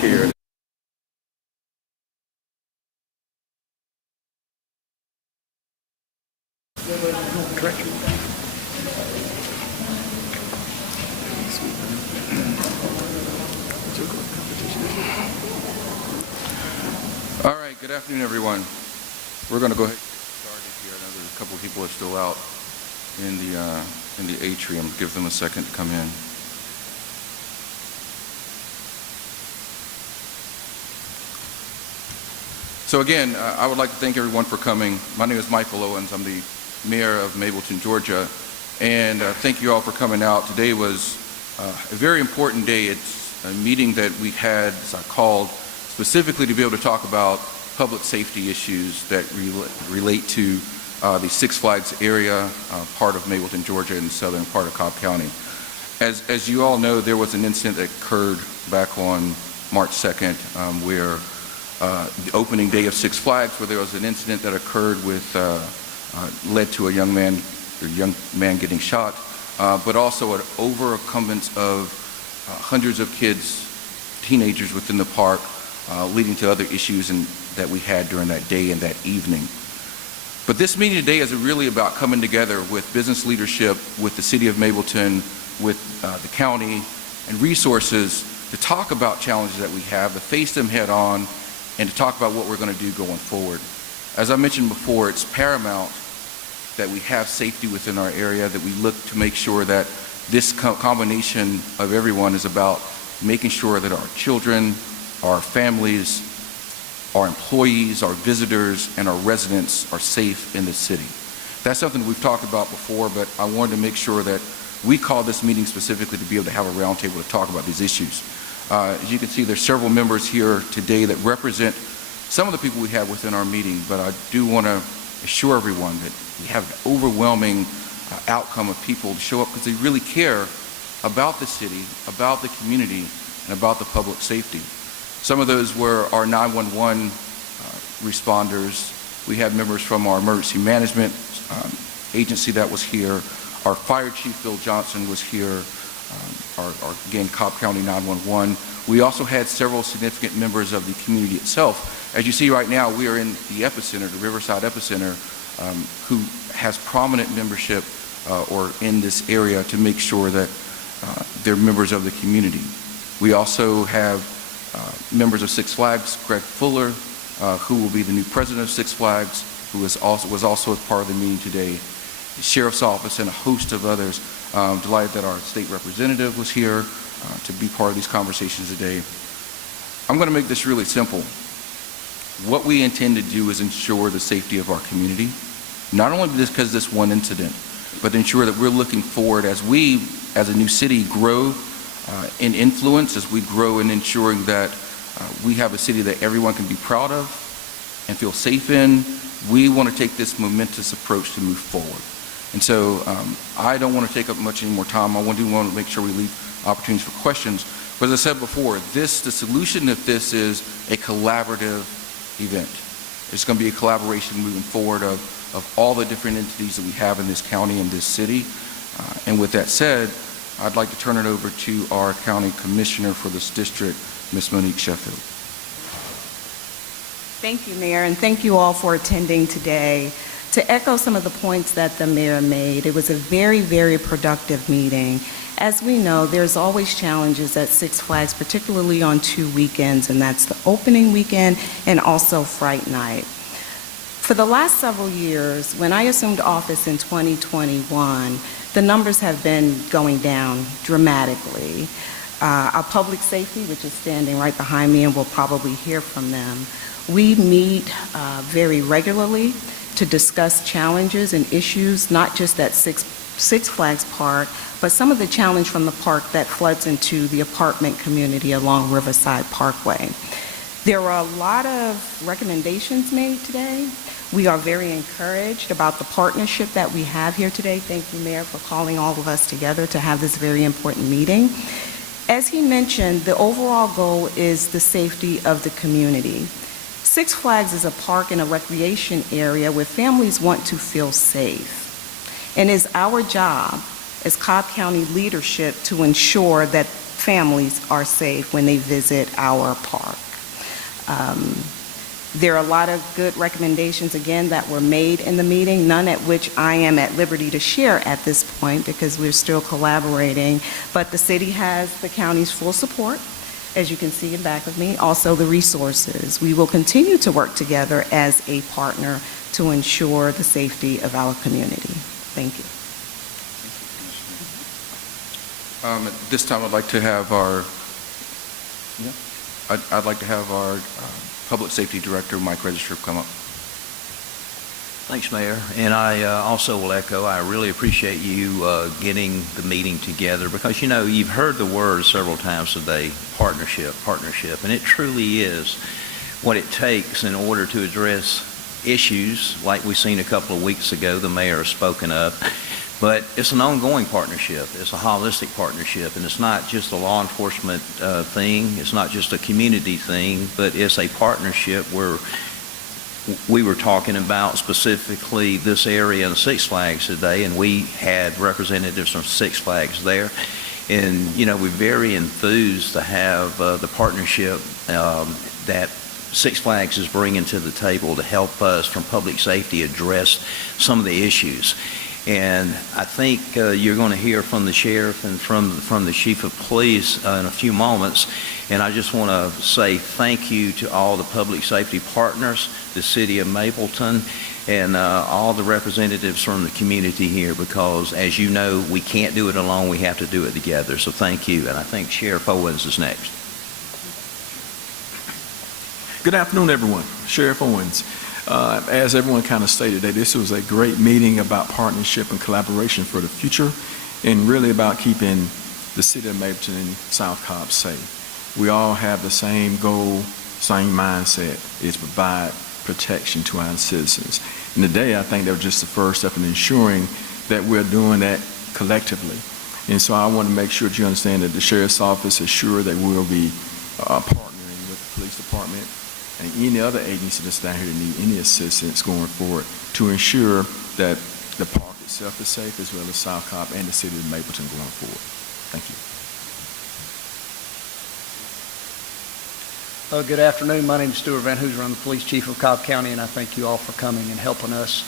Here. All right, good afternoon, everyone. We're going to go ahead and get started here. I know there's a couple of people are still out in the atrium. Give them a second to come in. So again, I would like to thank everyone for coming. My name is Michael Owens. I'm the mayor of Mableton, Georgia. And thank you all for coming out. Today was a very important day. It's a meeting that we had, as I called, specifically to be able to talk about public safety issues that relate to the Six Flags area, part of Mableton, Georgia, and the southern part of Cobb County. As you all know, there was an incident that occurred back on March 2nd where the opening day of Six Flags, where there was an incident that occurred with led to a young man getting shot, but also an overabundance of hundreds of kids, teenagers within the park, leading to other issues that we had during that day and that evening. But this meeting today is really about coming together with business leadership, with the city of Mableton, with the county, and resources to talk about challenges that we have, to face them head on, and to talk about what we're going to do going forward. As I mentioned before, it's paramount that we have safety within our area, that we look to make sure that this combination of everyone is about making sure that our children, our families, our employees, our visitors, and our residents are safe in the city. That's something we've talked about before, but I wanted to make sure that we called this meeting specifically to be able to have a roundtable to talk about these issues. As you can see, there's several members here today that represent some of the people we have within our meeting, but I do want to assure everyone that we have an overwhelming outcome of people to show up because they really care about the city, about the community, and about the public safety. Some of those were our 911 responders. We had members from our emergency management agency that was here. Our fire chief, Bill Johnson, was here. Again, Cobb County 911. We also had several significant members of the community itself. As you see right now, we are in the epicenter, the Riverside epicenter, who has prominent membership or in this area to make sure that they're members of the community. We also have members of Six Flags, Greg Fuller, who will be the new president of Six Flags, who was also a part of the meeting today, the Sheriff's Office, and a host of others. Delighted that our state representative was here to be part of these conversations today. I'm going to make this really simple. What we intend to do is ensure the safety of our community, not only because of this one incident, but ensure that we're looking forward as we, as a new city, grow in influence, as we grow in ensuring that we have a city that everyone can be proud of and feel safe in. We want to take this momentous approach to move forward. And so I don't want to take up much any more time. I want to make sure we leave opportunities for questions. But as I said before, the solution of this is a collaborative event. It's going to be a collaboration moving forward of all the different entities that we have in this county and this city. And with that said, I'd like to turn it over to our county commissioner for this district, Ms. Monique Sheffield. Thank you, Mayor, and thank you all for attending today. To echo some of the points that the mayor made, it was a very, very productive meeting. As we know, there's always challenges at Six Flags, particularly on two weekends, and that's the opening weekend and also Fright Night. For the last several years, when I assumed office in 2021, the numbers have been going down dramatically. Our public safety, which is standing right behind me, and we'll probably hear from them, we meet very regularly to discuss challenges and issues, not just at Six Flags Park, but some of the challenge from the park that floods into the apartment community along Riverside Parkway. There were a lot of recommendations made today, We are very encouraged about the partnership that we have here today. Thank you, Mayor, for calling all of us together to have this very important meeting. As he mentioned, the overall goal is the safety of the community. Six Flags is a park and a recreation area where families want to feel safe. And it's our job as Cobb County leadership to ensure that families are safe when they visit our park. There are a lot of good recommendations, again, that were made in the meeting, none at which I am at liberty to share at this point because we're still collaborating. But the city has the county's full support, as you can see in back of me, also the resources. We will continue to work together as a partner to ensure the safety of our community. Thank you. At this time, I'd like to have our Public Safety Director, Mike Register, come up. Thanks, Mayor. And I also will echo, I really appreciate you getting the meeting together because, you know, you've heard the word several times today, partnership, and it truly is what it takes in order to address issues like we've seen a couple of weeks ago, the mayor has spoken of. But it's an ongoing partnership. It's a holistic partnership, and it's not just a law enforcement thing. It's not just a community thing, but it's a partnership where we were talking about specifically this area in Six Flags today, and we had representatives from Six Flags there. And, you know, we're very enthused to have the partnership that Six Flags is bringing to the table to help us from public safety address some of the issues. And I think you're going to hear from the sheriff and from the chief of police in a few moments. And I just want to say thank you to all the public safety partners, the city of Mableton, and all the representatives from the community here, because as you know, we can't do it alone. We have to do it together. So thank you. And I think Sheriff Owens is next. Good afternoon, everyone. Sheriff Owens. As everyone kind of stated today, this was a great meeting about partnership and collaboration for the future and really about keeping the city of Mableton and South Cobb safe. We all have the same goal, same mindset, is provide protection to our citizens. And today, I think that was just the first step in ensuring that we're doing that collectively. And so I want to make sure that you understand that the Sheriff's Office is sure that we'll be partnering with the police department and any other agency that's down here that need any assistance going forward to ensure that the park itself is safe, as well as South Cobb and the city of Mableton going forward. Thank you. Good afternoon. My name is Stuart Van Hooser. I'm the police chief of Cobb County, and I thank you all for coming and helping us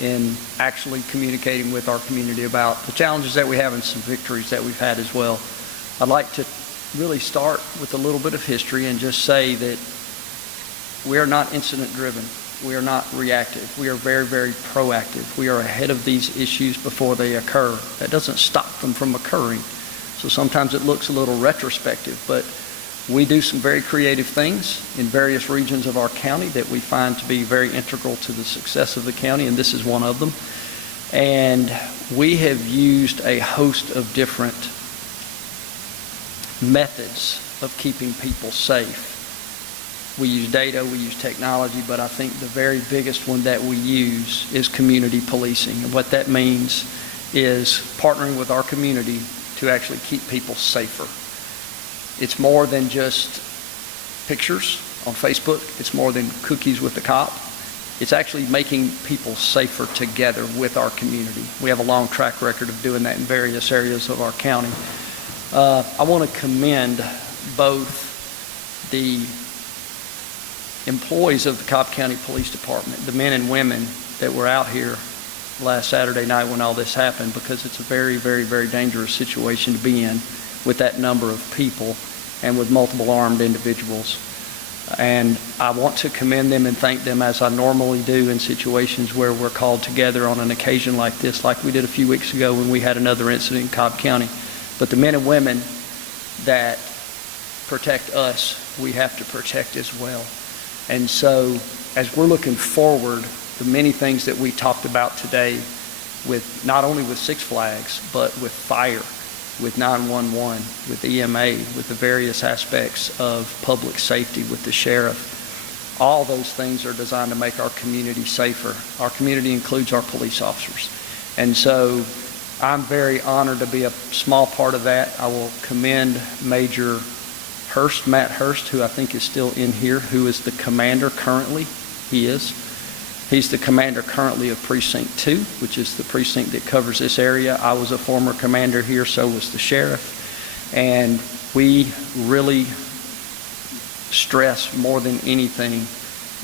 in actually communicating with our community about the challenges that we have and some victories that we've had as well. I'd like to really start with a little bit of history and just say that we are not incident-driven. We are not reactive. We are very, very proactive. We are ahead of these issues before they occur. That doesn't stop them from occurring. So sometimes it looks a little retrospective, but we do some very creative things in various regions of our county that we find to be very integral to the success of the county, and this is one of them. And we have used a host of different methods of keeping people safe. We use data, we use technology, but I think the very biggest one that we use is community policing. And what that means is partnering with our community to actually keep people safer. It's more than just pictures on Facebook. It's more than cookies with the cop. It's actually making people safer together with our community. We have a long track record of doing that in various areas of our county. I want to commend both the employees of the Cobb County Police Department, the men and women that were out here last Saturday night when all this happened, because it's a very, very, very dangerous situation to be in with that number of people and with multiple armed individuals. And I want to commend them and thank them, as I normally do in situations where we're called together on an occasion like this, like we did a few weeks ago when we had another incident in Cobb County. But the men and women that protect us, we have to protect as well. And so as we're looking forward, the many things that we talked about today, with not only with Six Flags, but with fire, with 911, with EMA, with the various aspects of public safety, with the sheriff, all those things are designed to make our community safer. Our community includes our police officers. And so I'm very honored to be a small part of that. I will commend Major Hurst, Matt Hurst, who I think is still in here, who is the commander currently. He is. He's the commander currently of Precinct 2, which is the precinct that covers this area. I was a former commander here, so was the sheriff. And we really stress more than anything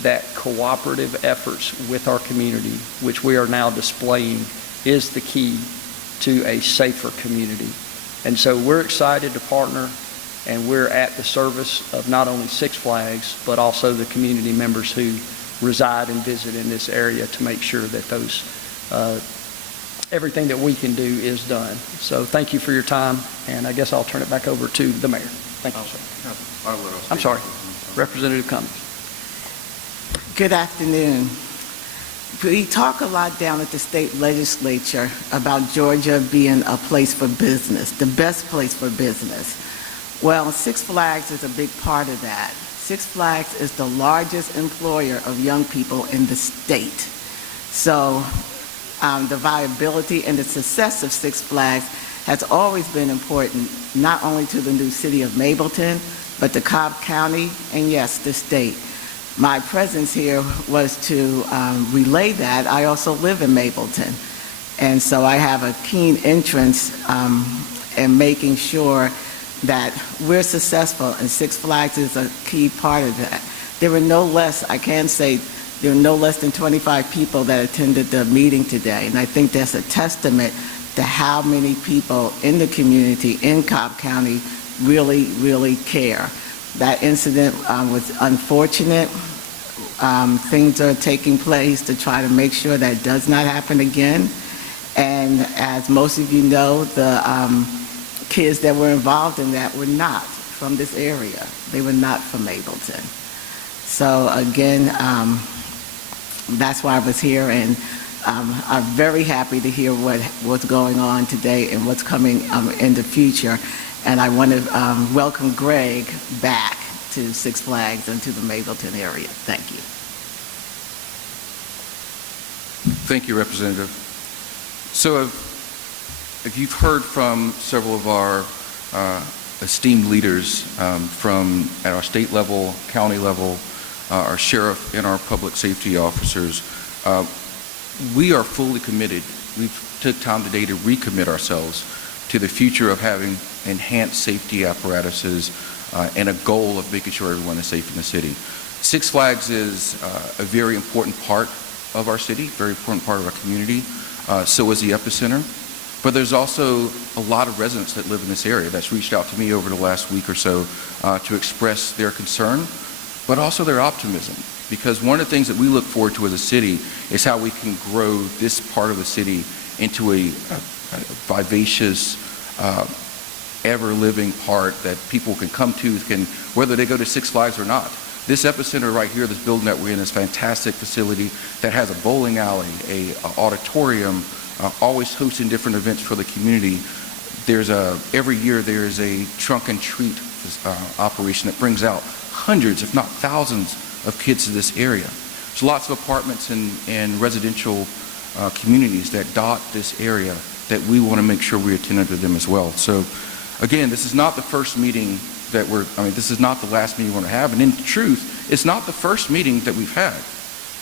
that cooperative efforts with our community, which we are now displaying, is the key to a safer community. And so we're excited to partner, and we're at the service of not only Six Flags, but also the community members who reside and visit in this area to make sure that those, everything that we can do is done. So thank you for your time, and I guess I'll turn it back over to the mayor. Thank you, sir. I'm sorry, Representative Cummings. Good afternoon. We talk a lot down at the state legislature about Georgia being a place for business, the best place for business. Well, Six Flags is a big part of that. Six Flags is the largest employer of young people in the state. So the viability and the success of Six Flags has always been important, not only to the new city of Mableton, but to Cobb County, and yes, the state. My presence here was to relay that. I also live in Mableton, and so I have a keen interest in making sure that we're successful, and Six Flags is a key part of that. There were no less, I can say, there were no less than 25 people that attended the meeting today, and I think that's a testament to how many people in the community in Cobb County really care. That incident was unfortunate. Things are taking place to try to make sure that it does not happen again. And as most of you know, the kids that were involved in that were not from this area. They were not from Mableton. So again, that's why I was here, and I'm very happy to hear what's going on today and what's coming in the future. And I want to welcome Greg back to Six Flags and to the Mableton area. Thank you. Thank you, Representative. So if you've heard from several of our esteemed leaders from at our state level, county level, our sheriff and our public safety officers, we are fully committed. We've took time today to recommit ourselves to the future of having enhanced safety apparatuses and a goal of making sure everyone is safe in the city. Six Flags is a very important part of our city, very important part of our community. So is the Epicenter. But there's also a lot of residents that live in this area that's reached out to me over the last week or so to express their concern, but also their optimism. Because one of the things that we look forward to as a city is how we can grow this part of the city into a vivacious, ever-living part that people can come to, whether they go to Six Flags or not. This Epicenter right here, this building that we're in, is a fantastic facility that has a bowling alley, a auditorium, always hosting different events for the community. Every year there is a trunk and treat operation that brings out hundreds, if not thousands, of kids to this area. There's lots of apartments and residential communities that dot this area that we want to make sure we attend to them as well. So again, this is not the first meeting this is not the last meeting we're going to have, and in truth, it's not the first meeting that we've had.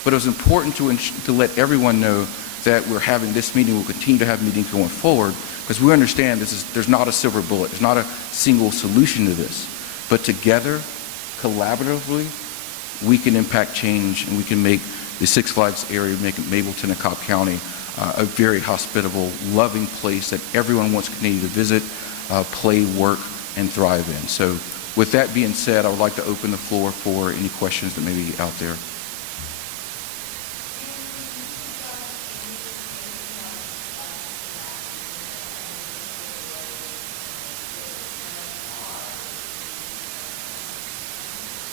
But it was important to let everyone know that we're having this meeting. We'll continue to have meetings going forward, because we understand there's not a silver bullet. There's not a single solution to this. But together, collaboratively, we can impact change, and we can make the Six Flags area, make Mableton and Cobb County a very hospitable, loving place that everyone wants to continue to visit, play, work, and thrive in. So with that being said, I would like to open the floor for any questions that may be out there.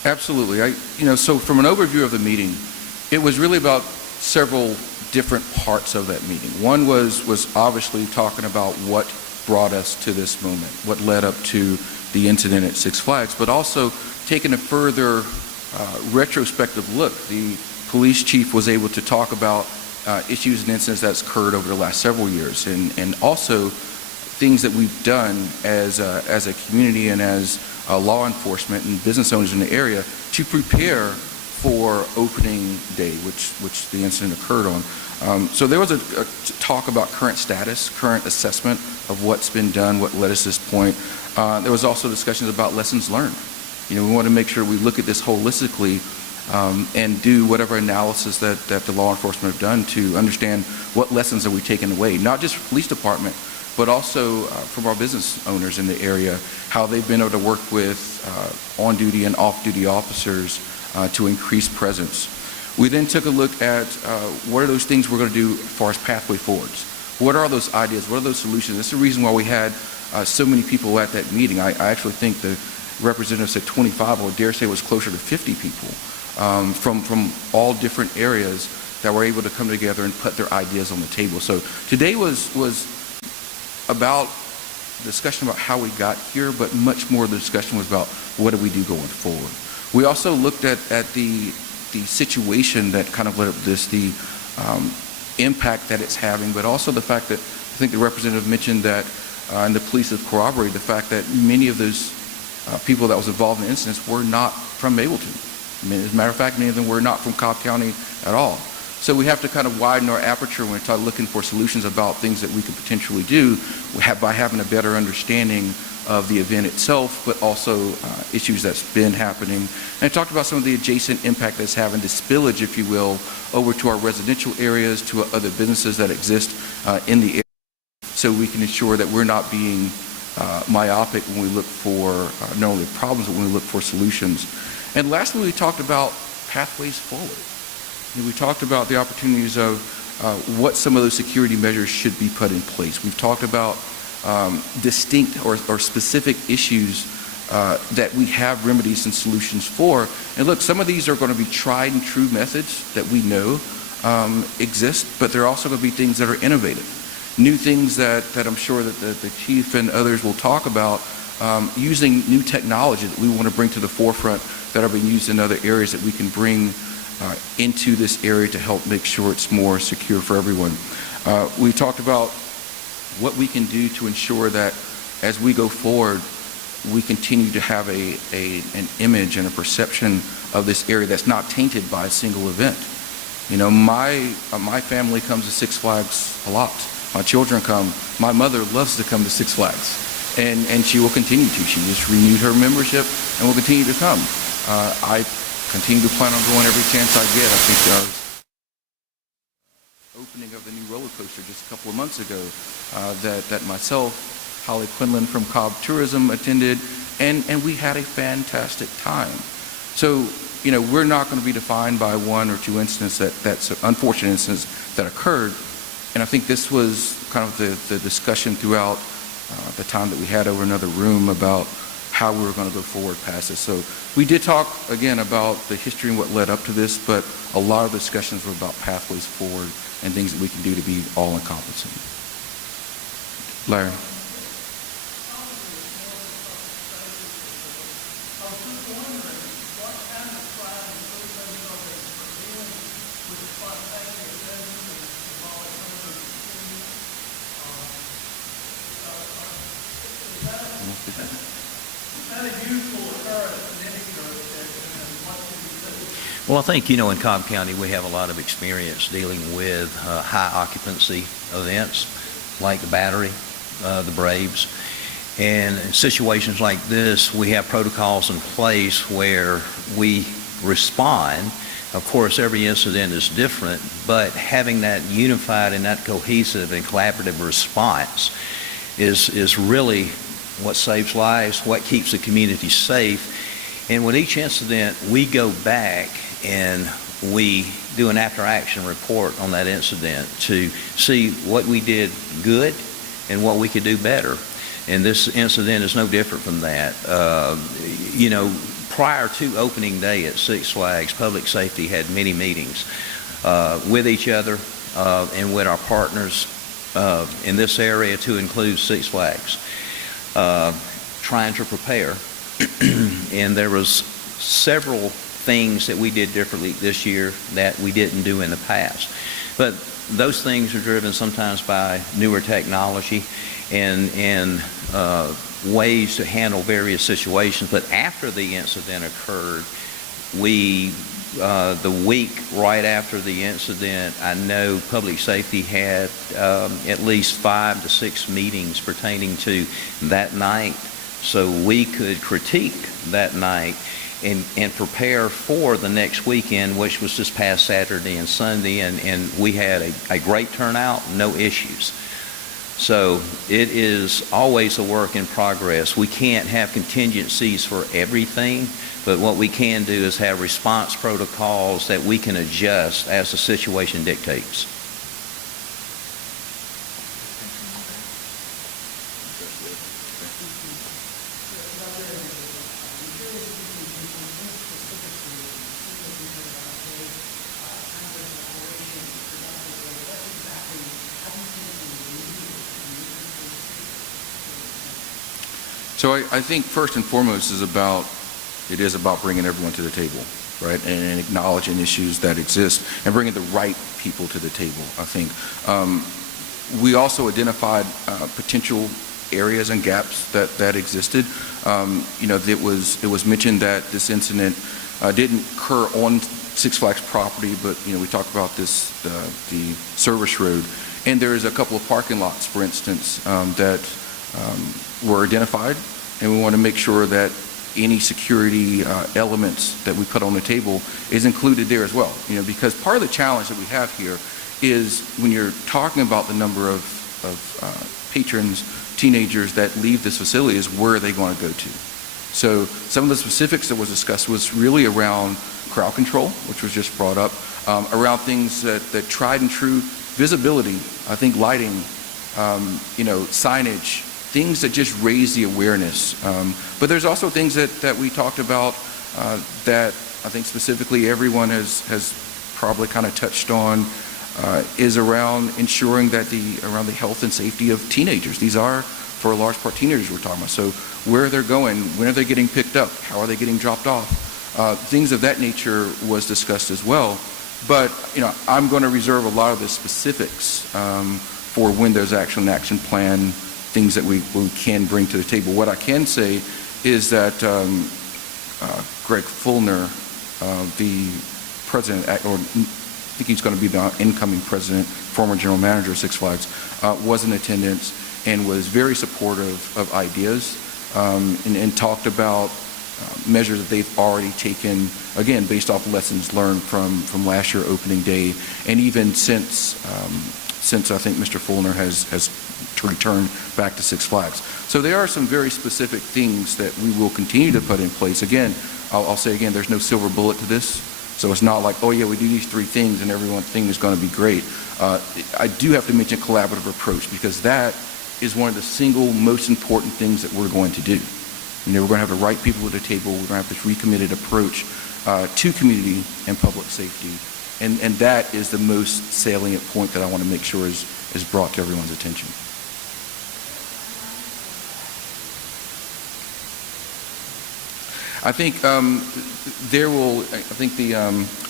Absolutely. So from an overview of the meeting, it was really about several different parts of that meeting. One was obviously talking about what brought us to this moment, what led up to the incident at Six Flags, but also taking it further retrospective look. The police chief was able to talk about issues and incidents that's occurred over the last several years, and also things that we've done as a community and as law enforcement and business owners in the area to prepare for opening day, which the incident occurred on. So there was a talk about current status, current assessment of what's been done, what led us to this point. There was also discussions about lessons learned. We want to make sure we look at this holistically and do whatever analysis that the law enforcement have done to understand what lessons are we taking away, not just from police department, but also from our business owners in the area, how they've been able to work with on-duty and off-duty officers to increase presence. We then took a look at what are those things we're going to do as far as pathway forwards. What are those ideas? What are those solutions? That's the reason why we had so many people at that meeting. I actually think the representative said 25, I would dare say it was closer to 50 people from all different areas that were able to come together and put their ideas on the table. So today was about discussion about how we got here, but much more of the discussion was about what do we do going forward. We also looked at the situation that kind of led up to this, the impact that it's having, but also the fact that I think the representative mentioned that, and the police have corroborated the fact that many of those people that was involved in the incidents were not from Mableton. As a matter of fact, many of them were not from Cobb County at all. So we have to kind of widen our aperture when we start looking for solutions about things that we could potentially do by having a better understanding of the event itself, but also issues that's been happening. And I talked about some of the adjacent impact that's having, the spillage, if you will, over to our residential areas, to other businesses that exist in the area, so we can ensure that we're not being myopic when we look for not only problems, but when we look for solutions. And lastly, we talked about pathways forward. We talked about the opportunities of what some of those security measures should be put in place. We've talked about distinct or specific issues that we have remedies and solutions for. And look, some of these are going to be tried and true methods that we know exist, but there are also going to be things that are innovative. New things that I'm sure that the chief and others will talk about, using new technology that we want to bring to the forefront that are being used in other areas that we can bring into this area to help make sure it's more secure for everyone. We talked about what we can do to ensure that as we go forward, we continue to have an image and a perception of this area that's not tainted by a single event. My family comes to Six Flags a lot. My children come. My mother loves to come to Six Flags, and she will continue to. She just renewed her membership and will continue to come. I continue to plan on going every chance I get. I think opening of the new roller coaster just a couple of months ago that myself, Holly Quinlan from Cobb Tourism attended, and we had a fantastic time. So, we're not going to be defined by one or two incidents that's unfortunate incidents that occurred. And I think this was kind of the discussion throughout the time that we had over another room about how we were going to go forward past this. So we did talk, again, about the history and what led up to this, but a lot of discussions were about pathways forward and things that we can do to be all-encompassing. Larry. Well, I think, in Cobb County, we have a lot of experience dealing with high occupancy events like the Battery, the Braves. And in situations like this, we have protocols in place where we respond. Of course, every incident is different, but having that unified and that cohesive and collaborative response is really what saves lives, what keeps the community safe. And with each incident, we go back and we do an after-action report on that incident to see what we did good and what we could do better. And this incident is no different from that. Prior to opening day at Six Flags, Public Safety had many meetings with each other and with our partners in this area, to include Six Flags, trying to prepare. And there was several things that we did differently this year that we didn't do in the past. But those things are driven sometimes by newer technology and ways to handle various situations. But after the incident occurred, the week right after the incident, I know Public Safety had at least 5 to 6 meetings pertaining to that night, so we could critique that night and prepare for the next weekend, which was this past Saturday and Sunday, and we had a great turnout, no issues. So it is always a work in progress. We can't have contingencies for everything, but what we can do is have response protocols that we can adjust as the situation dictates. So I think first and foremost it is about bringing everyone to the table, right, and acknowledging issues that exist and bringing the right people to the table. I think we also identified potential areas and gaps that existed. It was mentioned that this incident didn't occur on Six Flags property, but we talked about the service road, and there is a couple of parking lots, for instance, that were identified, and we want to make sure that any security elements that we put on the table is included there as well. Because part of the challenge that we have here is when you're talking about the number of patrons, teenagers that leave this facility, is where are they going to go to? So some of the specifics that was discussed was really around crowd control, which was just brought up, around things that tried and true visibility, I think lighting, signage, things that just raise the awareness. But there's also things that we talked about that I think specifically everyone has probably kind of touched on, is around ensuring that around the health and safety of teenagers. These are, for a large part, teenagers we're talking about. So where they're going, when are they getting picked up, how are they getting dropped off? Things of that nature was discussed as well. But I'm going to reserve a lot of the specifics for when there's actually an action plan, things that we can bring to the table. What I can say is that Greg Fulner, the president, or I think he's going to be the incoming president, former general manager of Six Flags, was in attendance and was very supportive of ideas and talked about measures that they've already taken, again, based off lessons learned from last year opening day, and even since I think Mr. Fulner has returned back to Six Flags. So there are some very specific things that we will continue to put in place. Again, I'll say again, there's no silver bullet to this. So it's not like, oh yeah, we do these 3 things and everything is going to be great. I do have to mention collaborative approach, because that is one of the single most important things that we're going to do. We're going to have the right people at the table. We're going to have this recommitted approach to community and public safety. And that is the most salient point that I want to make sure is brought to everyone's attention. I think the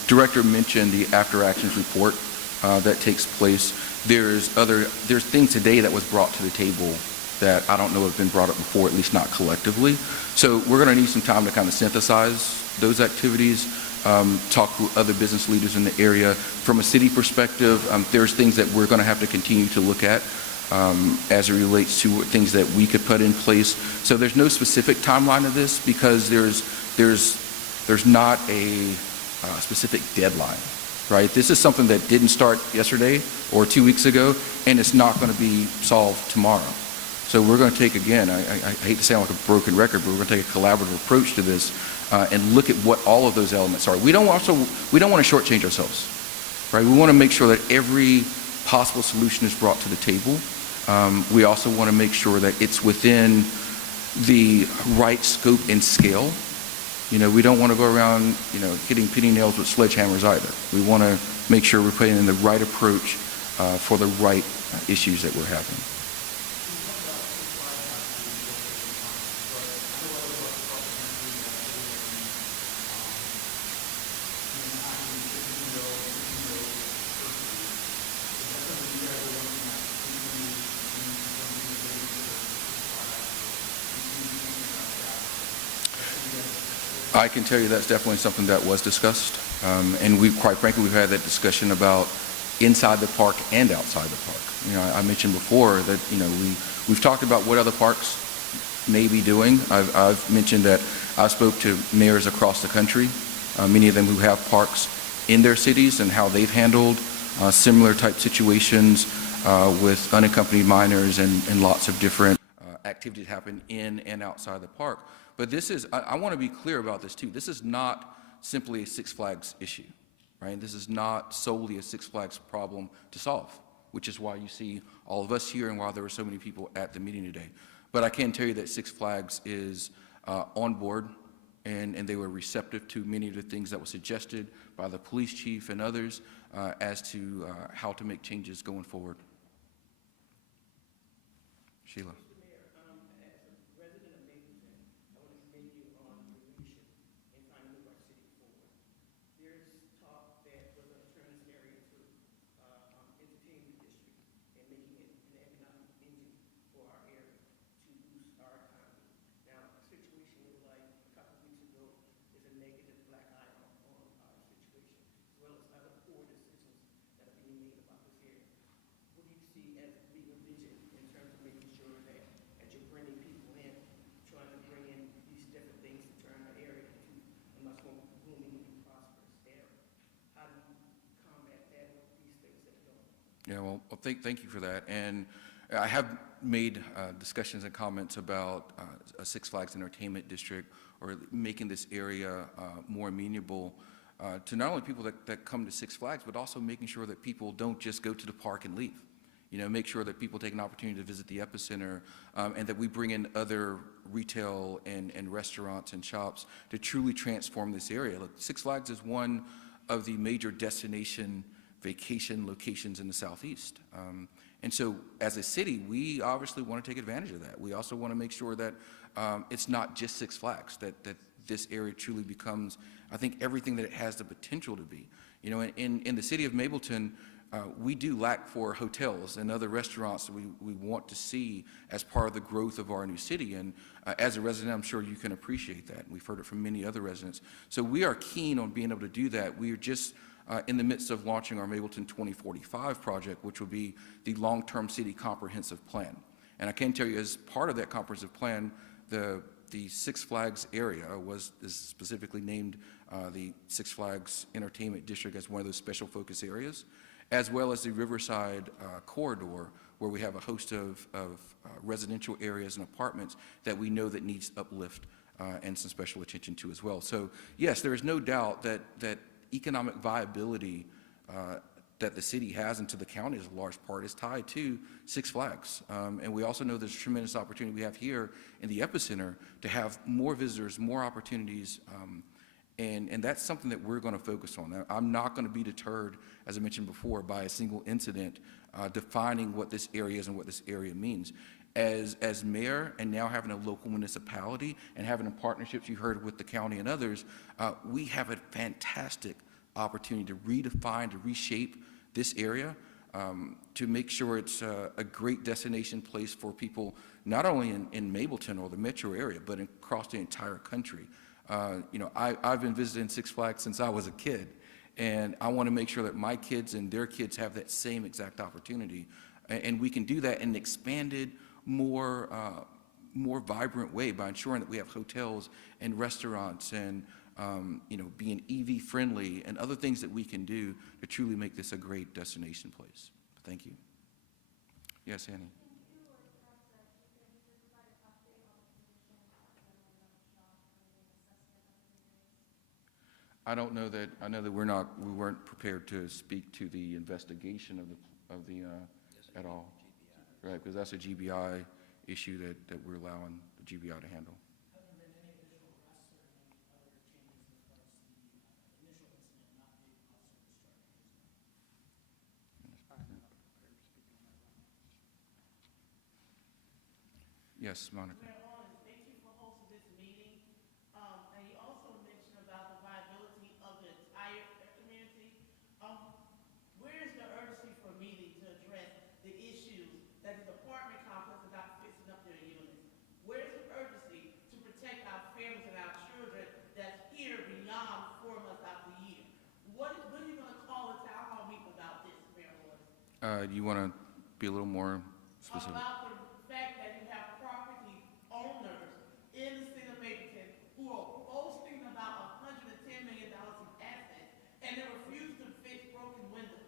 director mentioned the after actions report that takes place. There's things today that was brought to the table that I don't know have been brought up before, at least not collectively. So we're going to need some time to kind of synthesize those activities, talk to other business leaders in the area. From a city perspective, there's things that we're going to have to continue to look at as it relates to things that we could put in place. So there's no specific timeline of this, because there's not a specific deadline, right? This is something that didn't start yesterday or 2 weeks ago, and it's not going to be solved tomorrow. So we're going to take, again, I hate to sound like a broken record, but we're going to take a collaborative approach to this and look at what all of those elements are. We don't want to shortchange ourselves, right? We want to make sure that every possible solution is brought to the table. We also want to make sure that it's within the right scope and scale. We don't want to go around, hitting penny nails with sledgehammers either. We want to make sure we're putting in the right approach for the right issues that we're having. I can tell you that's definitely something that was discussed, and we, quite frankly, we've had that discussion about inside the park and outside the park. You know, I mentioned before that, you know, we've talked about what other parks may be doing. I've mentioned that I spoke to mayors across the country, many of them who have parks in their cities, and how they've handled similar type situations with unaccompanied minors and lots of different activities happen in and outside the park. But this is, I want to be clear about this too. This is not simply a Six Flags issue, right? This is not solely a Six Flags problem to solve, which is why you see all of us here and why there were so many people at the meeting today. But I can tell you that Six Flags is on board, and they were receptive to many of the things that were suggested by the police chief and others as to how to make changes going forward. Sheila. Yeah, well, thank you for that. And I have made discussions and comments about a Six Flags Entertainment District, or making this area more amenable to not only people that come to Six Flags, but also making sure that people don't just go to the park and leave. You know, make sure that people take an opportunity to visit the Epicenter, and that we bring in other retail and restaurants and shops to truly transform this area. Look, Six Flags is one of the major destination vacation locations in the Southeast. And so as a city, we obviously want to take advantage of that. We also want to make sure that it's not just Six Flags, that this area truly becomes, I think, everything that it has the potential to be. You know, in the city of Mableton, we do lack for hotels and other restaurants that we want to see as part of the growth of our new city. And as a resident, I'm sure you can appreciate that. We've heard it from many other residents. So we are keen on being able to do that. We are just in the midst of launching our Mableton 2045 project, which will be the long-term city comprehensive plan. And I can tell you, as part of that comprehensive plan, the Six Flags area is specifically named the Six Flags Entertainment District as one of those special focus areas, as well as the Riverside corridor, where we have a host of residential areas and apartments that we know that needs uplift and some special attention to as well. So yes, there is no doubt that economic viability that the city has and to the county as a large part is tied to Six Flags. And we also know there's a tremendous opportunity we have here in the Epicenter to have more visitors, more opportunities, and that's something that we're going to focus on. I'm not going to be deterred, as I mentioned before, by a single incident defining what this area is and what this area means. As mayor, and now having a local municipality and having the partnerships you heard with the county and others, we have a fantastic opportunity to redefine, to reshape this area, to make sure it's a great destination place for people, not only in Mableton or the metro area, but across the entire country. You know, I've been visiting Six Flags since I was a kid, and I want to make sure that my kids and their kids have that same exact opportunity. And we can do that in an expanded, more vibrant way by ensuring that we have hotels and restaurants and you know, being EV friendly and other things that we can do to truly make this a great destination place. Thank you. Yes, Annie. I don't know that. I know that we weren't prepared to speak to the investigation of the at all, right? Because that's a GBI issue that we're allowing the GBI to handle. Have there been any additional arrests or any other changes in regards to the initial incident not being officer discharge? Yes, Monica. Mayor Owens, thank you for hosting this meeting. And you also mentioned about the viability of the entire community. Where is the urgency for a meeting to address the issues that the apartment complex is not fixing up their units? Where's the urgency to protect our families and our children that's Do you want to be a little more specific? About the fact that you have property owners in the city of Mableton who are boasting about $110 million in assets, and they refuse to fix broken windows.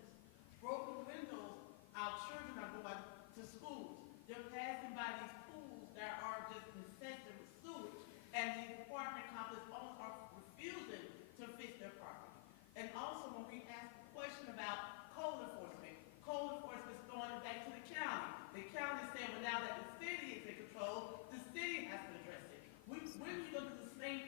Broken windows, our children are going to schools. They're passing by these pools that are just infested with sewage, and the apartment complex owners are refusing to fix their property. And also, when we ask the question about code enforcement is throwing it back to the county. The county said, well, now that the city is in control, the city has to address it. When are you going to do the same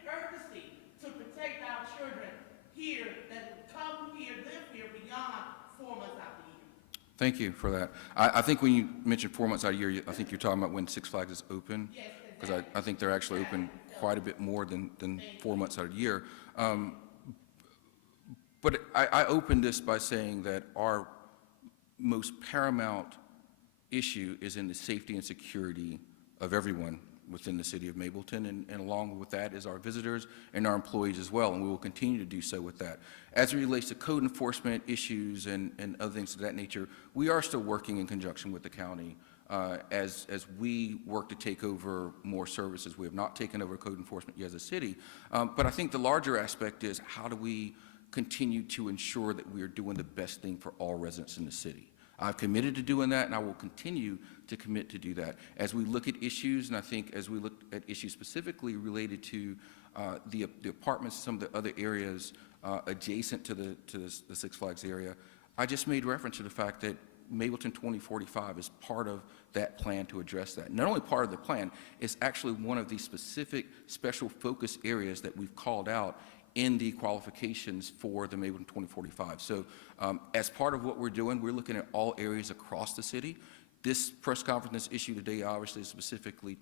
urgency to protect our children here that come here, live here beyond 4 months out of the year? Thank you for that. I think when you mentioned 4 months out of the year, I think you're talking about when Six Flags is open. Yes, Because exactly. I think they're actually open quite a bit more than 4 months out of the year. But I opened this by saying that our most paramount issue is in the safety and security of everyone within the city of Mableton, and along with that is our visitors and our employees as well, and we will continue to do so with that. As it relates to code enforcement issues and other things of that nature, we are still working in conjunction with the county as we work to take over more services. We have not taken over code enforcement yet as a city, but I think the larger aspect is how do we continue to ensure that we are doing the best thing for all residents in the city. I've committed to doing that, and I will continue to commit to do that. As we look at issues, and I think as we look at issues specifically related to the apartments, some of the other areas adjacent to the Six Flags area, I just made reference to the fact that Mableton 2045 is part of that plan to address that. Not only part of the plan, it's actually one of the specific special focus areas that we've called out in the qualifications for the Mableton 2045. So as part of what we're doing, we're looking at all areas across the city. This press conference issue today obviously is specifically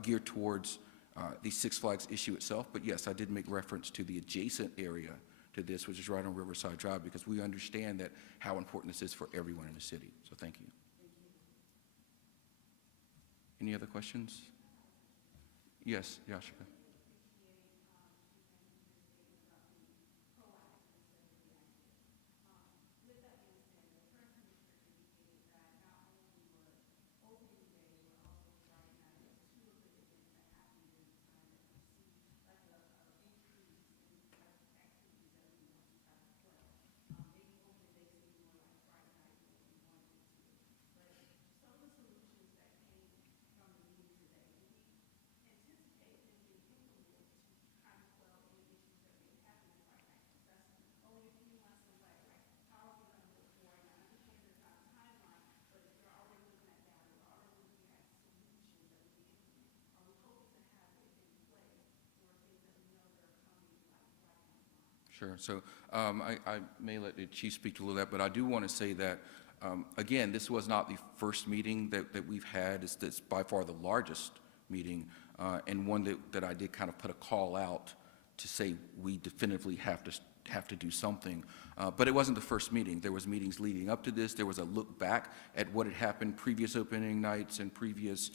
geared towards the Six Flags issue itself, but yes, I did make reference to the adjacent area to this, which is right on Riverside Drive, because we understand that how important this is for everyone in the city. So thank you. Any other questions? Yes, Yashika. Sure. So I may let the chief speak to a little of that, but I do want to say that, again, this was not the first meeting that we've had. It's by far the largest meeting, and one that I did kind of put a call out to say we definitively have to do something. But it wasn't the first meeting. There was meetings leading up to this. There was a look back at what had happened previous opening nights and previous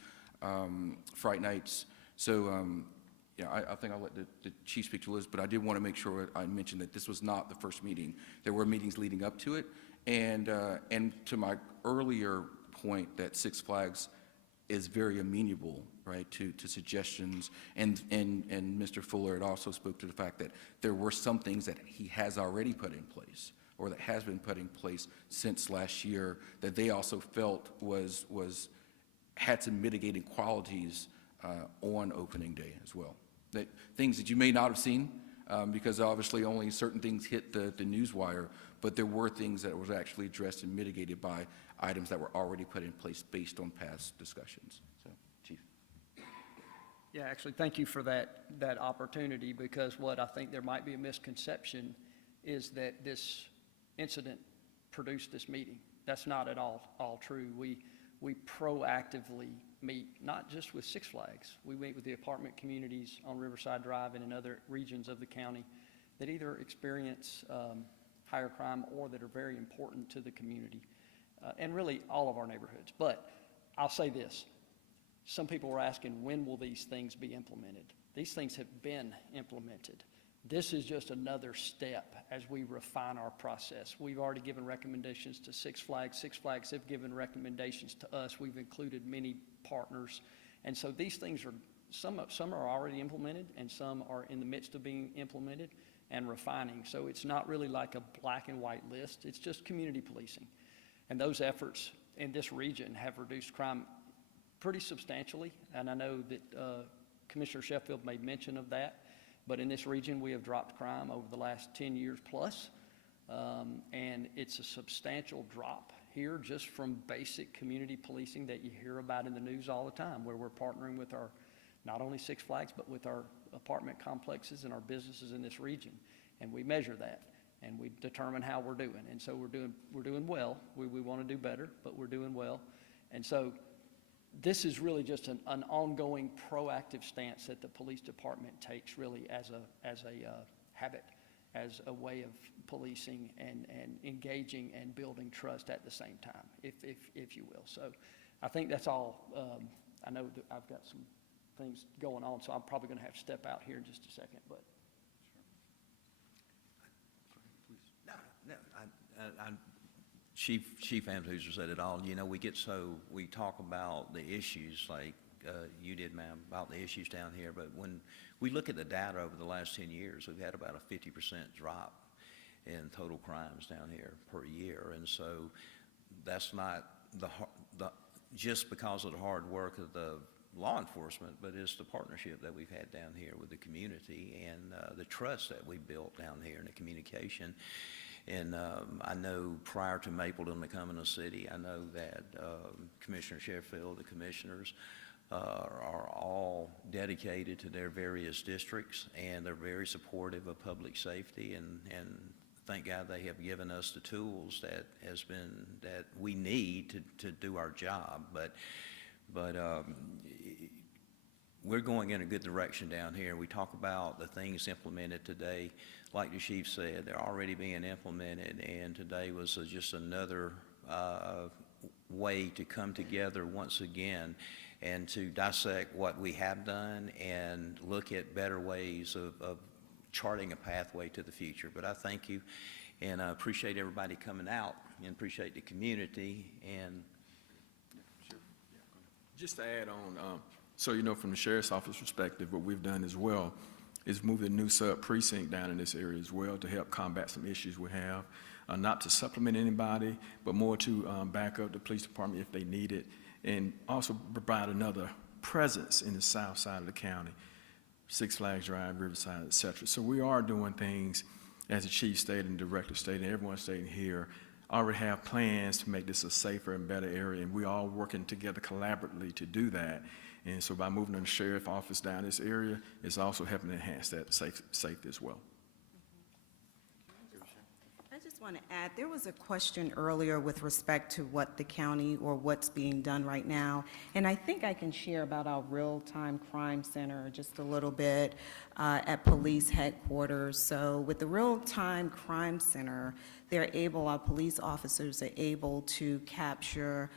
Fright nights. So yeah, I think I'll let the chief speak to Liz, but I did want to make sure I mentioned that this was not the first meeting. There were meetings leading up to it, and to my earlier point that Six Flags is very amenable, right, to suggestions, and Mr. Fuller had also spoke to the fact that there were some things that he has already put in place, or that has been put in place since last year, that they also felt had some mitigating qualities on opening day as well. Things that you may not have seen, because obviously only certain things hit the news wire, but there were things that was actually addressed and mitigated by items that were already put in place based on past discussions. So, Chief. Yeah, actually, thank you for that opportunity, because what I think there might be a misconception is that this incident produced this meeting. That's not at all true. We proactively meet, not just with Six Flags. We meet with the apartment communities on Riverside Drive and in other regions of the county that either experience higher crime or that are very important to the community, and really all of our neighborhoods. But I'll say this. Some people were asking, when will these things be implemented? These things have been implemented. This is just another step as we refine our process. We've already given recommendations to Six Flags. Six Flags have given recommendations to us. We've included many partners. And so these things are, some are already implemented and some are in the midst of being implemented and refining. So it's not really like a black and white list. It's just community policing. And those efforts in this region have reduced crime pretty substantially. And I know that Commissioner Sheffield made mention of that. But in this region, we have dropped crime over the last 10 years plus. And it's a substantial drop here just from basic community policing that you hear about in the news all the time, where we're partnering with our, not only Six Flags, but with our apartment complexes and our businesses in this region. And we measure that and we determine how we're doing. And so we're doing well. We want to do better, but we're doing well. And so this is really just an ongoing proactive stance that the police department takes really as a habit, as a way of policing and engaging and building trust at the same time, if you will. So I think that's all. I know that I've got some things going on, so I'm probably going to have to step out here in just a second. But No, Chief Amhuser said it all. You know, we talk about the issues like you did, ma'am, about the issues down here, but when we look at the data over the last 10 years, we've had about a 50% drop in total crimes down here per year. And so that's not just because of the hard work of the law enforcement, but it's the partnership that we've had down here with the community and the trust that we built down here and the communication. And I know prior to Mableton becoming a city, I know that Commissioner Sheffield, the commissioners, are all dedicated to their various districts, and they're very supportive of public safety, and thank God they have given us the tools that we need to do our job. But we're going in a good direction down here. We talk about the things implemented today. Like the chief said, they're already being implemented, and today was just another way to come together once again and to dissect what we have done and look at better ways of charting a pathway to the future. But I thank you, and I appreciate everybody coming out and appreciate the community. And just to add on, so you know, from the sheriff's office perspective, what we've done as well is move the new sub-precinct down in this area as well to help combat some issues we have, not to supplement anybody, but more to back up the police department if they need it, and also provide another presence in the south side of the county, Six Flags Drive, Riverside, et cetera. So we are doing things, as the chief stated and the director stated, and everyone stated here, already have plans to make this a safer and better area, and we're all working together collaboratively to do that. And so by moving the sheriff's office down this area, it's also helping to enhance that safety as well. I just want to add, there was a question earlier with respect to what the county or what's being done right now, and I think I can share about our real-time crime center just a little bit at police headquarters. So with the real-time crime center, our police officers are able to capture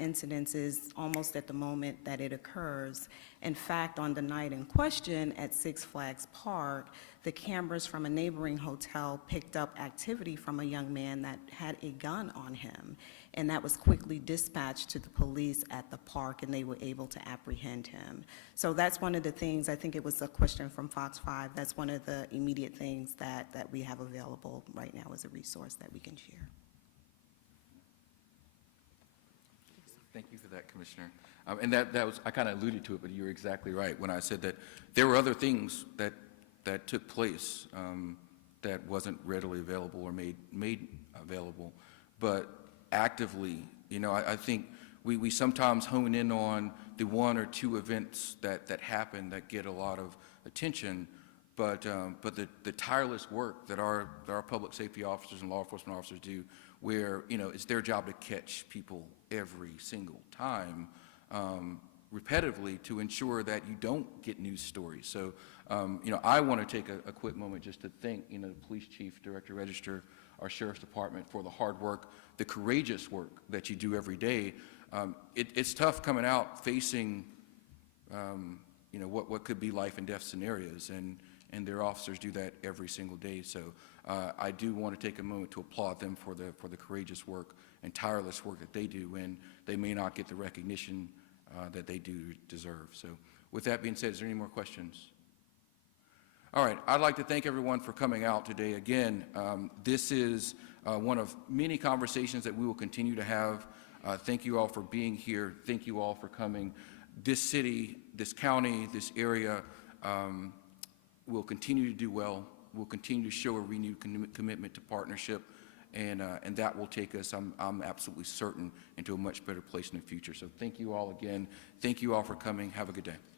incidences almost at the moment that it occurs. In fact, on the night in question at Six Flags Park, the cameras from a neighboring hotel picked up activity from a young man that had a gun on him, and that was quickly dispatched to the police at the park, and they were able to apprehend him. So that's one of the things, I think it was a question from Fox 5, that's one of the immediate things that we have available right now as a resource that we can share. Thank you for that, Commissioner. And that was, I kind of alluded to it, but you're exactly right when I said that there were other things that took place that wasn't readily available or made available, but actively, you know, I think we sometimes hone in on the one or two events that happen that get a lot of attention, but the tireless work that our public safety officers and law enforcement officers do, where, you know, it's their job to catch people every single time, repetitively, to ensure that you don't get news stories. So, you know, I want to take a quick moment just to thank, you know, the police chief, director, register, our sheriff's department for the hard work, the courageous work that you do every day. It's tough coming out facing, you know, what could be life and death scenarios, and and their officers do that every single day. So I do want to take a moment to applaud them for the courageous work and tireless work that they do when they may not get the recognition that they do deserve. So with that being said, is there any more questions? All right, I'd like to thank everyone for coming out today. Again, this is one of many conversations that we will continue to have. Thank you all for being here. Thank you all for coming. This city, this county, this area will continue to do well. We'll continue to show a renewed commitment to partnership, and that will take us, I'm absolutely certain, into a much better place in the future. So thank you all again. Thank you all for coming. Have a good day.